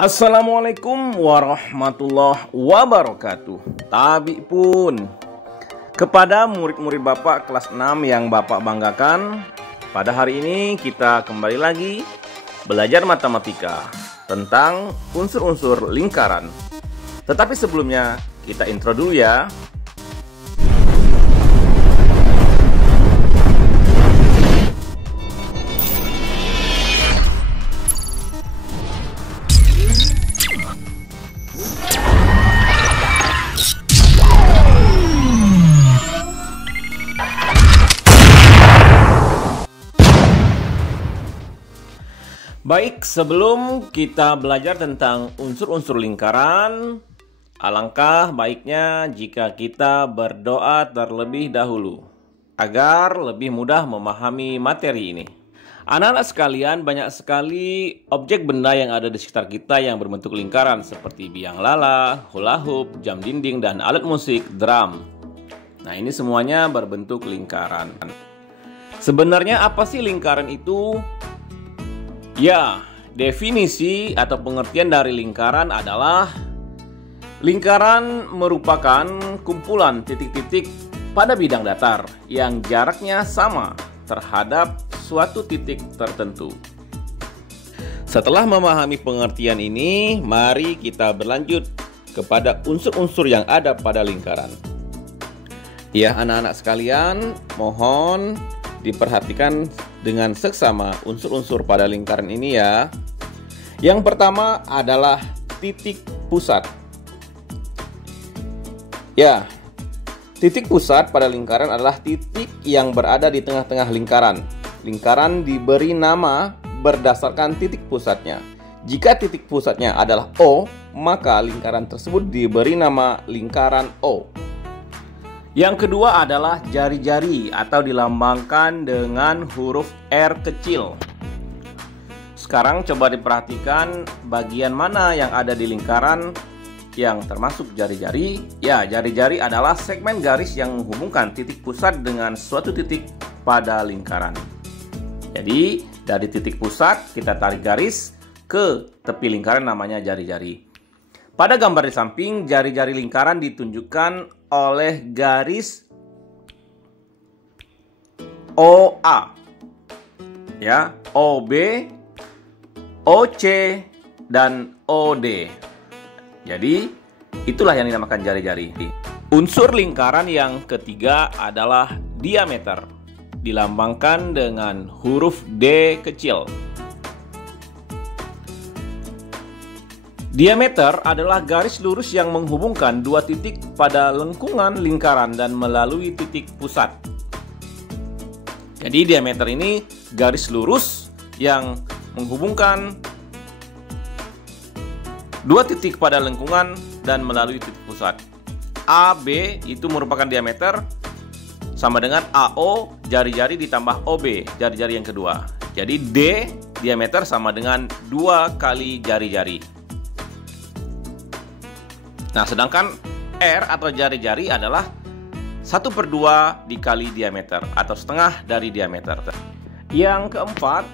Assalamualaikum warahmatullahi wabarakatuh. Tabi pun kepada murid-murid Bapak kelas 6 yang Bapak banggakan, pada hari ini kita kembali lagi belajar matematika tentang unsur-unsur lingkaran. Tetapi sebelumnya kita intro dulu ya. Baik, sebelum kita belajar tentang unsur-unsur lingkaran, alangkah baiknya jika kita berdoa terlebih dahulu agar lebih mudah memahami materi ini. Anak-anak sekalian, banyak sekali objek benda yang ada di sekitar kita yang berbentuk lingkaran seperti biang lala, hula hoop, jam dinding, dan alat musik, drum. Nah, ini semuanya berbentuk lingkaran. Sebenarnya apa sih lingkaran itu? Ya, definisi atau pengertian dari lingkaran adalah lingkaran merupakan kumpulan titik-titik pada bidang datar yang jaraknya sama terhadap suatu titik tertentu. Setelah memahami pengertian ini, mari kita berlanjut kepada unsur-unsur yang ada pada lingkaran. Ya, anak-anak sekalian, mohon diperhatikan dengan seksama unsur-unsur pada lingkaran ini ya. Yang pertama adalah titik pusat. Ya, titik pusat pada lingkaran adalah titik yang berada di tengah-tengah lingkaran. Lingkaran diberi nama berdasarkan titik pusatnya. Jika titik pusatnya adalah O, maka lingkaran tersebut diberi nama lingkaran O. Yang kedua adalah jari-jari atau dilambangkan dengan huruf R kecil. Sekarang coba diperhatikan bagian mana yang ada di lingkaran yang termasuk jari-jari. Ya, jari-jari adalah segmen garis yang menghubungkan titik pusat dengan suatu titik pada lingkaran. Jadi, dari titik pusat kita tarik garis ke tepi lingkaran, namanya jari-jari. Pada gambar di samping, jari-jari lingkaran ditunjukkan oleh garis OA, ya, OB, OC, dan OD. Jadi, itulah yang dinamakan jari-jari. Unsur lingkaran yang ketiga adalah diameter, dilambangkan dengan huruf D kecil. Diameter adalah garis lurus yang menghubungkan dua titik pada lengkungan lingkaran dan melalui titik pusat. Jadi diameter ini garis lurus yang menghubungkan dua titik pada lengkungan dan melalui titik pusat. AB itu merupakan diameter sama dengan AO, jari-jari ditambah OB, jari-jari yang kedua. Jadi D diameter sama dengan 2 kali jari-jari. Nah, sedangkan R atau jari-jari adalah 1/2 dikali diameter atau setengah dari diameter. Yang keempat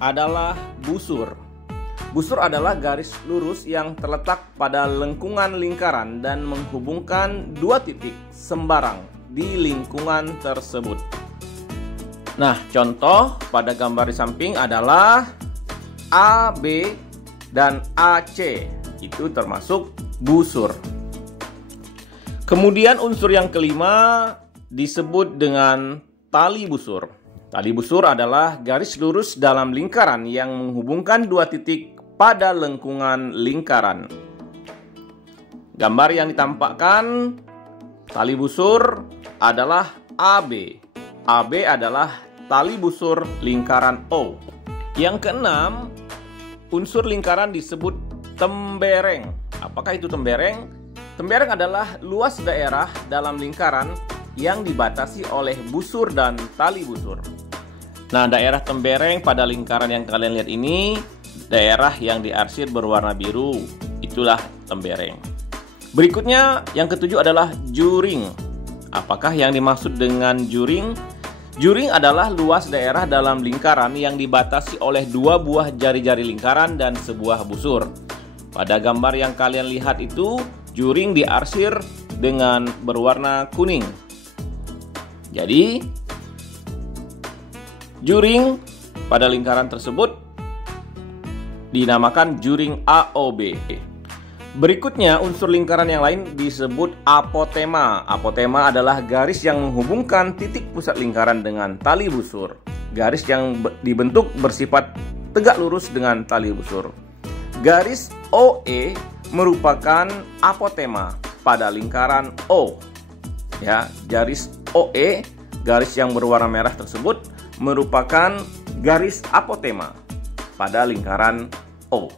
adalah busur. Busur adalah garis lurus yang terletak pada lengkungan lingkaran dan menghubungkan dua titik sembarang di lingkungan tersebut. Nah, contoh pada gambar di samping adalah AB dan AC. Itu termasuk busur. Kemudian unsur yang kelima disebut dengan tali busur. Tali busur adalah garis lurus dalam lingkaran yang menghubungkan dua titik pada lengkungan lingkaran. Gambar yang ditampakkan tali busur adalah AB. AB adalah tali busur lingkaran O. Yang keenam, unsur lingkaran disebut tembereng. Apakah itu tembereng? Tembereng adalah luas daerah dalam lingkaran yang dibatasi oleh busur dan tali busur. Nah, daerah tembereng pada lingkaran yang kalian lihat ini, daerah yang diarsir berwarna biru, itulah tembereng. Berikutnya, yang ketujuh adalah juring. Apakah yang dimaksud dengan juring? Juring adalah luas daerah dalam lingkaran yang dibatasi oleh dua buah jari-jari lingkaran dan sebuah busur. Pada gambar yang kalian lihat itu, juring diarsir dengan berwarna kuning. Jadi, juring pada lingkaran tersebut dinamakan juring AOB. Berikutnya, unsur lingkaran yang lain disebut apotema. Apotema adalah garis yang menghubungkan titik pusat lingkaran dengan tali busur. Garis yang dibentuk bersifat tegak lurus dengan tali busur. Garis OE merupakan apotema pada lingkaran O. Ya, garis OE, garis yang berwarna merah tersebut merupakan garis apotema pada lingkaran O.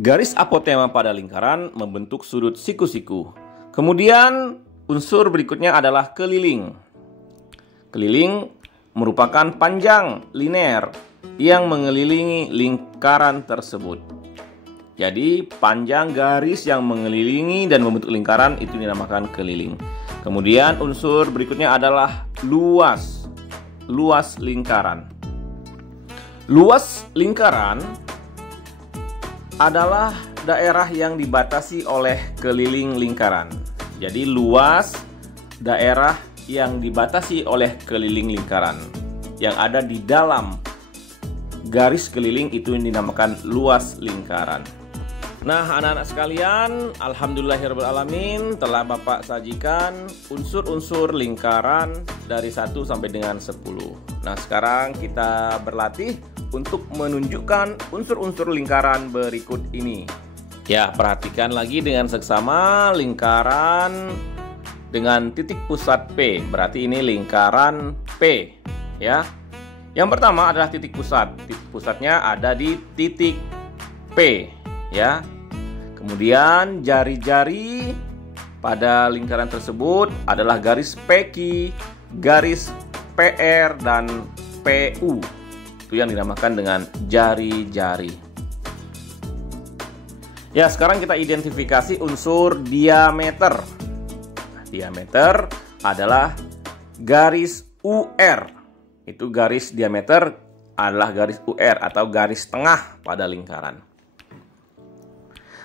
Garis apotema pada lingkaran membentuk sudut siku-siku. Kemudian unsur berikutnya adalah keliling. Keliling merupakan panjang linear yang mengelilingi lingkaran tersebut. Jadi panjang garis yang mengelilingi dan membentuk lingkaran itu dinamakan keliling. Kemudian unsur berikutnya adalah luas. Luas lingkaran. Luas lingkaran adalah daerah yang dibatasi oleh keliling lingkaran. Jadi luas daerah yang dibatasi oleh keliling lingkaran yang ada di dalam garis keliling itu yang dinamakan luas lingkaran. Nah, anak-anak sekalian, alhamdulillahirrahmanirrahim, telah Bapak sajikan unsur-unsur lingkaran dari 1 sampai dengan 10. Nah, sekarang kita berlatih untuk menunjukkan unsur-unsur lingkaran berikut ini. Ya, perhatikan lagi dengan seksama lingkaran dengan titik pusat P. Berarti ini lingkaran P, ya. Yang pertama adalah titik pusat. Titik pusatnya ada di titik P, ya. Kemudian jari-jari pada lingkaran tersebut adalah garis PQ, garis PR dan PU. Itu yang dinamakan dengan jari-jari. Ya, sekarang kita identifikasi unsur diameter. Diameter adalah garis UR. Itu garis diameter adalah garis UR atau garis tengah pada lingkaran.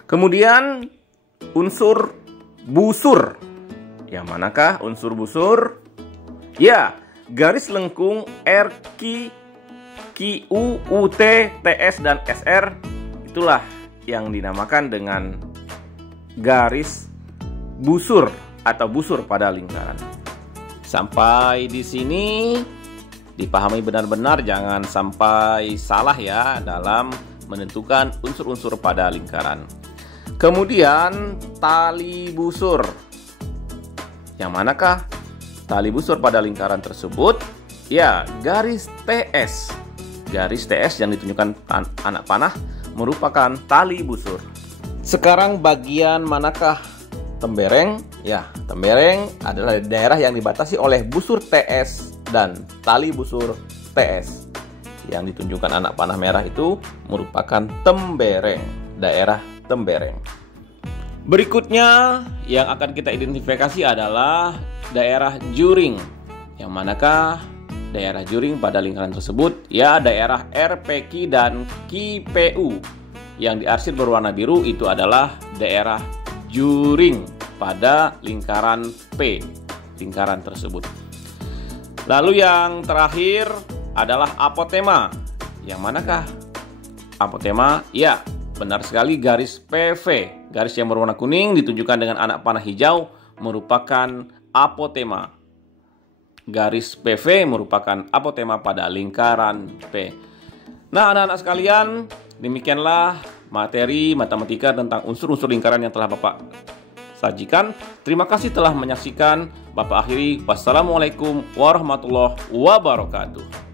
Kemudian unsur busur. Yang manakah unsur busur? Ya, garis lengkung RQ, QU, UT, TS, dan SR itulah yang dinamakan dengan garis busur atau busur pada lingkaran. Sampai di sini dipahami benar-benar, jangan sampai salah ya dalam menentukan unsur-unsur pada lingkaran. Kemudian tali busur. Yang manakah tali busur pada lingkaran tersebut? Ya, garis TS. Garis TS yang ditunjukkan anak panah merupakan tali busur. Sekarang bagian manakah tembereng? Ya, tembereng adalah daerah yang dibatasi oleh busur TS dan tali busur TS. Yang ditunjukkan anak panah merah itu merupakan tembereng, daerah tembereng. Berikutnya yang akan kita identifikasi adalah daerah juring. Yang manakah daerah juring pada lingkaran tersebut? Ya, daerah RPQ dan QPU. Yang diarsir berwarna biru itu adalah daerah juring pada lingkaran P, lingkaran tersebut. Lalu yang terakhir adalah apotema. Yang manakah apotema? Ya, benar sekali, garis PV. Garis yang berwarna kuning ditunjukkan dengan anak panah hijau merupakan apotema. Garis PV merupakan apotema pada lingkaran P. Nah, anak-anak sekalian, demikianlah materi matematika tentang unsur-unsur lingkaran yang telah Bapak sajikan. Terima kasih telah menyaksikan. Bapak akhiri. Wassalamualaikum warahmatullahi wabarakatuh.